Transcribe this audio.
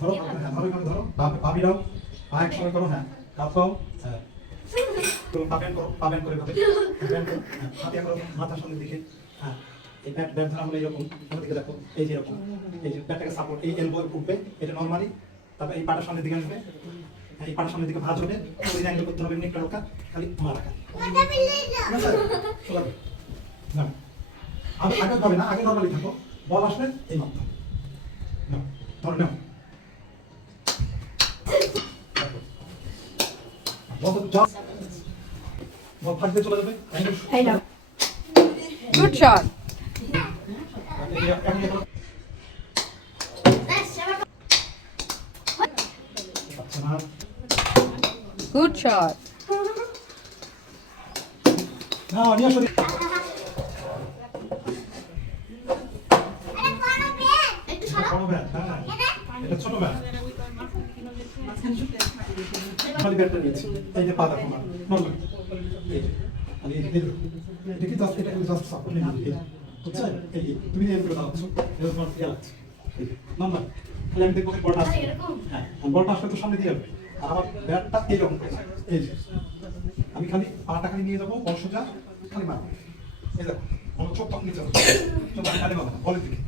ধরো ধরো ভাবি দাও একসঙ্গে করো। হ্যাঁ কাপ খাও। হ্যাঁ পাবেন করো, পাবেন করে ভাবে হাতিয়া করো মাথার সামনের দিকে। হ্যাঁ এই ব্যাট ব্যাট ধরা হলো এইরকম, দিকে দেখো এই যে এরকম, এই যে ব্যাটটাকে সাপোর্ট, এই এলবো উঠবে, এটা নর্মালি। তারপর এই পাটার সামনের দিকে আসবে, এই পাটার সামনের দিকে ভাঁজ হবে, ওই অ্যাঙ্গেল করতে হবে, এমনি একটা রক্ষা খালি মা রাখা। না আমি আগে হবে না, আগে নর্মালি থাকো, বল আসবে এই মাত্রা না ধরো নাও। বল ফাটতে চলে যাবে। Good shot. Good shot. না নিয়ে আসো। বড় ব্যাট, হ্যাঁ এটা ছোট ব্যাট। খালি ব্যাটটা নিয়েছি, এই যে পা দেখো না নরমাল, এই যে আমি এই যে এটা কি জাস্ট, এটা জাস্ট সাপোর্ট নিয়ে দিই বুঝছেন। এই যে তুমি এই করে দাও, এটা তোমার ফ্রি আছে নরমাল। খালি আমি দেখবো বলটা আসছে, হ্যাঁ বলটা আসলে তো সামনে দিয়ে যাবে, আর আমার ব্যাটটা এইরকম, এই যে আমি খালি পাটা খালি নিয়ে যাবো, বল সোজা খালি মারবো। এই দেখো আমার চোখ পাক নিচে, চোখ খালি মারবো না বলের দিকে।